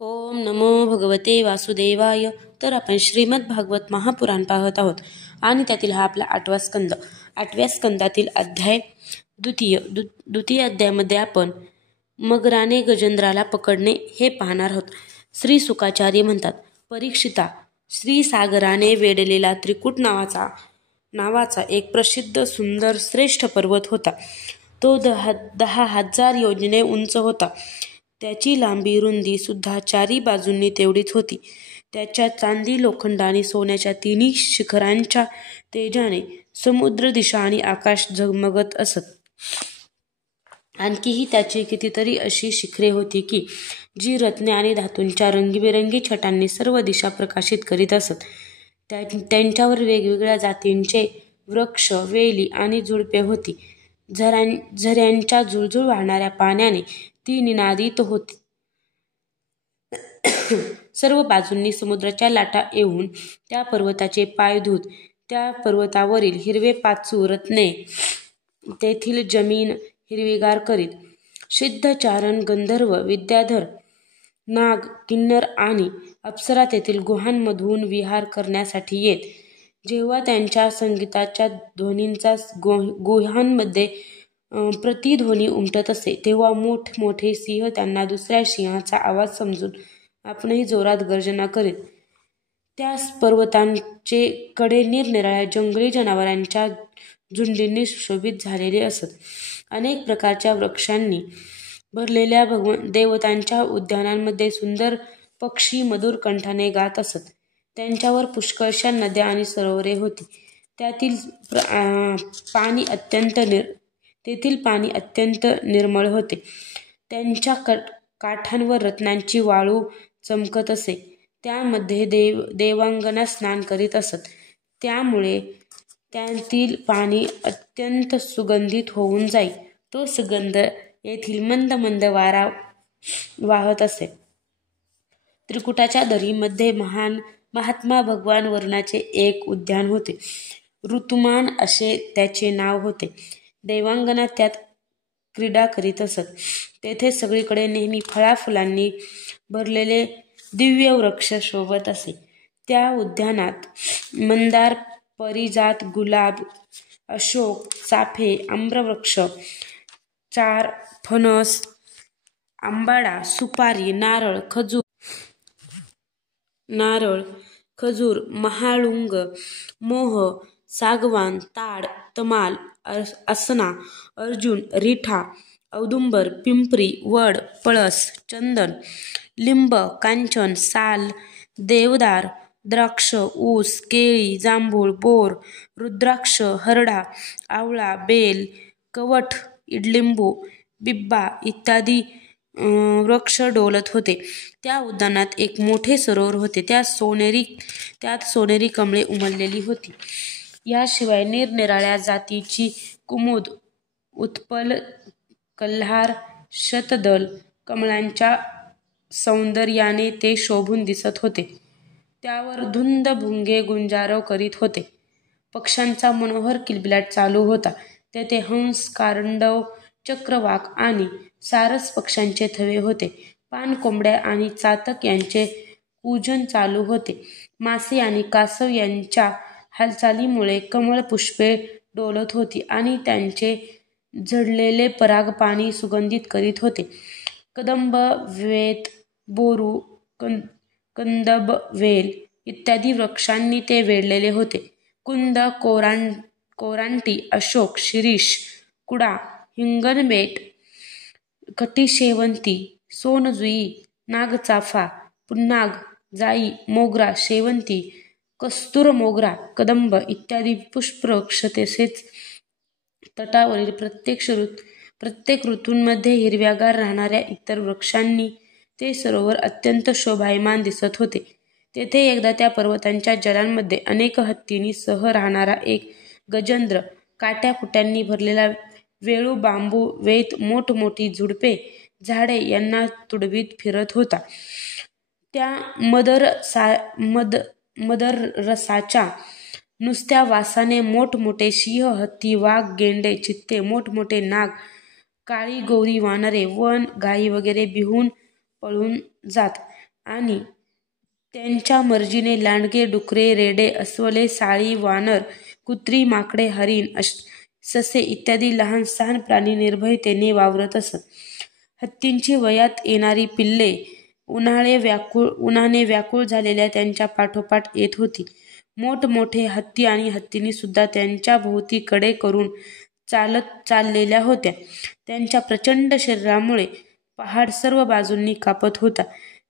ओम नमो भगवते वासुदेवाय. तर आपण श्रीमद भागवत महापुराण पाहत आहोत आणि त्यातील हा आपला 8वा स्कंद. 8व्या स्कंदातील अध्याय द्वितीय अध्यायामध्ये आपण मगराने गजेंद्राला पकडणे हे पाहणार आहोत. श्री सुकाचार्य म्हणतात, परीक्षिता, श्री सागराने वेढलेला त्रिकुट नावाचा एक प्रसिद्ध सुंदर श्रेष्ठ पर्वत होता. तो 10,000 योजने उंच होता. त्याची लांबी रुंदी सुद्धा 4 बाजूंनी तेवढीच होती. त्याच्या चांदी, लोखंड आणि सोन्याच्या 3 शिखरांच्या तेजाने समुद्र, दिशा आणि आकाश झगमगत असत. आणखीही त्याची कितीतरी अशी शिखरे होती की जी रत्ने आणि धातूंच्या रंगीबेरंगी छटांनी सर्व दिशा प्रकाशित करीत असत. त्यांच्यावर वेगवेगळ्या जातींचे वृक्ष, वेली आणि झुडपे होती. झऱ्यांच्या झुळझुळ वाहणाऱ्या पाण्याने ती निनादित होती. सर्व बाजूंनी समुद्राच्या लाटा येऊन त्या पर्वताचे पाय धुत त्या पर्वतावरील हिरवे पाचू रत्ने तेथील जमीन हिरवीगार करीत. सिद्ध, चारण, गंधर्व, विद्याधर, नाग, किन्नर आणि अप्सरा तेथील गुहांमधून विहार करण्यासाठी येत. जेव्हा त्यांच्या संगीताच्या ध्वनींचा गुहांमध्ये प्रतिध्वनी उमटत असे, तेव्हा मोठमोठे सिंह त्यांना दुसऱ्या सिंहाचा आवाज समजून आपणही जोरात गर्जना करीत. त्या पर्वतांचे कडे निरनिराळ्या जंगली जनावरांच्या झुंडींनी सुशोभित झालेले असत. अनेक प्रकारच्या वृक्षांनी भरलेल्या देवतांच्या उद्यानांमध्ये सुंदर पक्षी मधुर कंठाने गात असत. त्यांच्यावर पुष्कळशा नद्या आणि सरोवरे होती. तेथील पाणी अत्यंत निर्मळ होते. त्यांच्या काठांवर रत्नांची वाळू चमकत असे. त्यामध्ये देवांगना स्नान करीत असत. त्यामुळे त्यातील पाणी अत्यंत सुगंधित होऊन जाई. तो सुगंध येथील मंद मंद वारा वाहत असे. त्रिकुटाच्या दरीमध्ये महात्मा भगवान वरुणाचे एक उद्यान होते. ऋतुमान असे त्याचे नाव होते. देवांगना त्यात क्रीडा करीत असत. तेथे सगळीकडे नेहमी फळाफुलांनी भरलेले दिव्य वृक्ष शोभत असे. त्या उद्यानात मंदार, पारिजात, गुलाब, अशोक, चाफे, आम्रवृक्ष, चार, फणस, आंबाडा, सुपारी, नारळ, खजूर, महाळुंग, मोह, सागवान, ताड, तमाल, असना, अर्जुन, रिठा, औदुंबर, पिंपरी, वड, पळस, चंदन, लिंब, कांचन, साल, देवदार, द्राक्ष, ऊस, केळी, जांभूळ, बोर, रुद्राक्ष, हरडा, आवळा, बेल, कवठ, इडलिंबू, बिब्बा इत्यादी वृक्ष डोलत होते. त्या उद्यानात एक मोठे सरोवर होते. त्यात सोनेरी कमळे उमललेली होती. याशिवाय निरनिराळ्या जातीची कुमुद, उत्पल, कल्हार, शतदल कमळांच्या सौंदर्याने ते शोभून दिसत होते. त्यावर धुंद भुंगे गुंजारव करीत होते. पक्ष्यांचा मनोहर किलबिलाट चालू होता. तेथे हंस, कारंडव, चक्रवाक आणि सारस पक्ष्यांचे थवे होते. पाणकोंबड्या आणि चातक यांचे कूजन चालू होते. मासे आणि कासव यांच्या हालचालीमुळे कमळ पुष्पे डोलत होती आणि त्यांचे झडलेले पराग पाणी सुगंधित करीत होते. कदंब, वेत, बोरू, कंदब, वेल इत्यादी वृक्षांनी ते वेढलेले होते. कुंद, कोरांटी, अशोक, शिरीष, कुडा, हिंगणबेट, कटिशेवंती, सोनजुई, नागचाफा, पुन्नाग, जाई, मोगरा, शेवंती, कस्तूर मोगरा, कदंब इत्यादी पुष्पवृक्ष तसेच तटावरील प्रत्येक ऋतूंमध्ये हिरव्यागार राहणाऱ्या इतर वृक्षांनी ते सरोवर अत्यंत शोभायमान दिसत होते. तेथे एकदा त्या पर्वतांच्या जलांमध्ये अनेक हत्तींनी सह राहणारा एक गजेंद्र, काट्याकुट्यांनी भरलेला वेळू, बांबू, वेत, मोठमोठी झुडपे, झाडे यांना तुडवीत फिरत होता. त्या मदरसाच्या नुसत्या वासाने मोठमोठे सिंह, हत्ती, वाघ, गेंडे, चित्ते, मोठमोठे नाग, काळी गौरी, वानरे, वन गायी वगैरे बिहून पळून जात. आणि त्यांच्या मर्जीने लांडगे, डुकरे, रेडे, अस्वले, साळी, वानर, कुत्री, माकडे, हरिण, ससे इत्यादी लहान सहान प्राणी निर्भयतेने वावरत असत. हत्तींची वयात येणारी पिल्ले उन्हाने व्याकुळ झालेल्या त्यांच्या पाठोपाठ येत होती. मोठमोठे हत्ती आणि हत्तींनी सुद्धा त्यांच्या भोवती कडे करून चाललेल्या होत्या. त्यांच्या प्रचंड शरीरामुळे पहाड सर्व बाजूंनी कापत होता.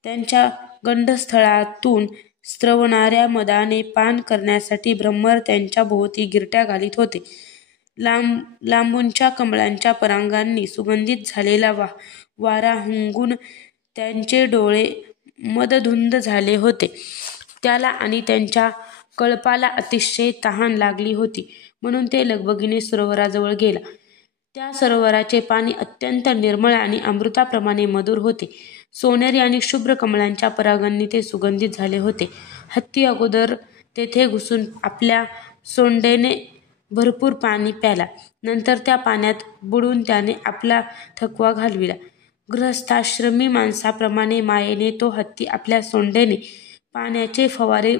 त्यांच्या गंडस्थळातून स्रवणाऱ्या मदाने पान करण्यासाठी भ्रमर त्यांच्या भोवती गिरट्या घालीत होते. लांबूनच्या कमळांच्या परागांनी सुगंधित झालेला वारा हुंगून त्यांचे डोळे मदधुंद झाले होते. त्याला आणि त्यांच्या कळपाला अतिशय तहान लागली होती, म्हणून ते लगबगीने सरोवराजवळ गेला. त्या सरोवराचे पाणी अत्यंत निर्मळ आणि अमृताप्रमाणे मधुर होते. सोनेरी आणि शुभ्र कमळांच्या परागांनी ते सुगंधित झाले होते. हत्ती अगोदर तेथे घुसून आपल्या सोंडेने भरपूर पाणी प्याला. नंतर त्या पाण्यात बुडून त्याने आपला थकवा घालविला. गृहस्थाश्रमी माणसाप्रमाणे मायेने तो हत्ती आपल्या सोंडेने पाण्याचे फवारे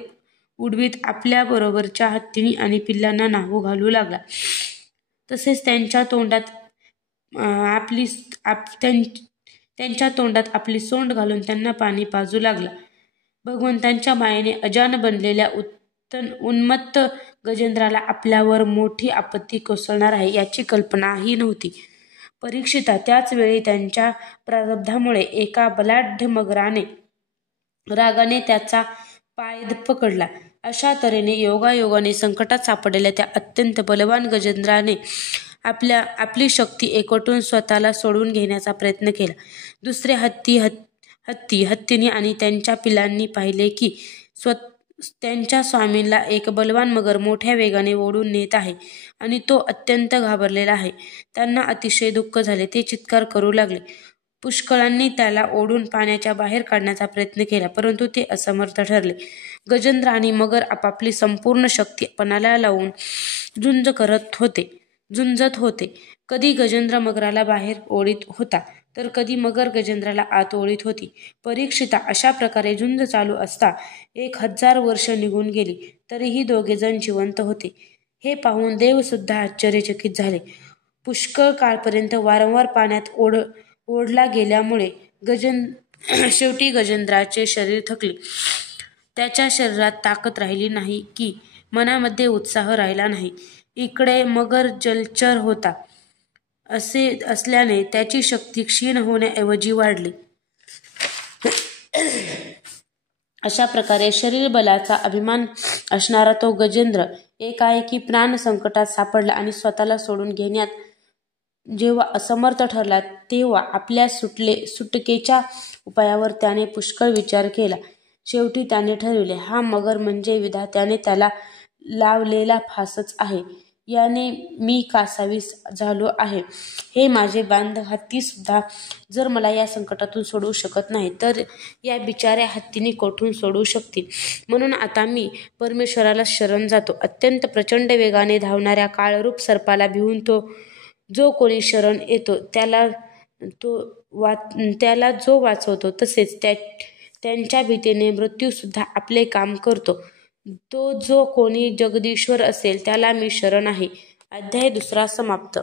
उडवीत आपल्या बरोबरच्या हत्तींनी आणि पिल्लांना न्हाऊ घालू लागला. तसेच त्यांच्या तोंडात आपली सोंड घालून त्यांना पाणी पाजू लागला. भगवंतांच्या मायेने अजान बनलेल्या उन्मत्त गजेंद्राला आपल्यावर मोठी आपत्ती कोसळणार आहे याची कल्पनाही नव्हती. परीक्षिता, त्याच वेळी त्यांच्या प्रारब्धामुळे एका बलाढ्य मगराने रागाने त्याचा पाय पकडला. अशा तऱ्हेने योगायोगाने संकटात सापडलेल्या त्या अत्यंत बलवान गजेंद्राने आपली शक्ती एकवटून स्वतःला सोडवून घेण्याचा प्रयत्न केला. दुसरे हत्तींनी आणि त्यांच्या पिलांनी पाहिले की त्यांच्या स्वामींना एक बलवान मगर मोठ्या वेगाने ओढून नेत आहे आणि तो अत्यंत घाबरलेला आहे. त्यांना अतिशय दुःख झाले. ते चित्कार करू लागले. पुष्कळांनी त्याला ओढून पाण्याच्या बाहेर काढण्याचा प्रयत्न केला, परंतु ते असमर्थ ठरले. गजेंद्र आणि मगर आपापली संपूर्ण शक्ती पणाला लावून झुंजत होते. कधी गजेंद्र मगराला बाहेर ओढीत होता, तर कधी मगर गजेंद्राला आत ओढीत होती. परीक्षिता, अशा प्रकारे झुंज चालू असता 1000 वर्ष निघून गेली, तरीही दोघेजण जिवंत होते. हे पाहून देवसुद्धा आश्चर्यचकित झाले. पुष्कळ काळपर्यंत वारंवार पाण्यात ओढला गेल्यामुळे शेवटी गजेंद्राचे शरीर थकले. त्याच्या शरीरात ताकद राहिली नाही की मनामध्ये उत्साह राहिला नाही. इकडे मगर जलचर होता, असे असल्याने त्याची शक्ती क्षीण होण्याऐवजी वाढली. अशा प्रकारे शरीरबलाचा अभिमान असणारा तो गजेंद्र एकाएकी प्राण संकटात सापडला आणि स्वतःला सोडून घेण्यात जेव्हा असमर्थ ठरला, तेव्हा आपल्या सुटकेच्या उपायावर त्याने पुष्कळ विचार केला. शेवटी त्याने ठरविले, हा मगर म्हणजे विधात्याने त्याला लावलेला फासच आहे. याने मी कासावीस झालो आहे. हे माझे बांधव हत्तीसुद्धा जर मला या संकटातून सोडवू शकत नाही, तर या बिचाऱ्या हत्तींनी कोठून सोडवू शकतील. म्हणून आता मी परमेश्वराला शरण जातो. अत्यंत प्रचंड वेगाने धावणाऱ्या काळरूप सर्पाला भिवून जो कोणी शरण येतो त्याला जो वाचवतो, तसेच त्यांच्या भीतीने मृत्यूसुद्धा आपले काम करतो, तो जो कोणी जगदीश्वर असेल त्याला मी शरण आहे. अध्याय 2 समाप्त.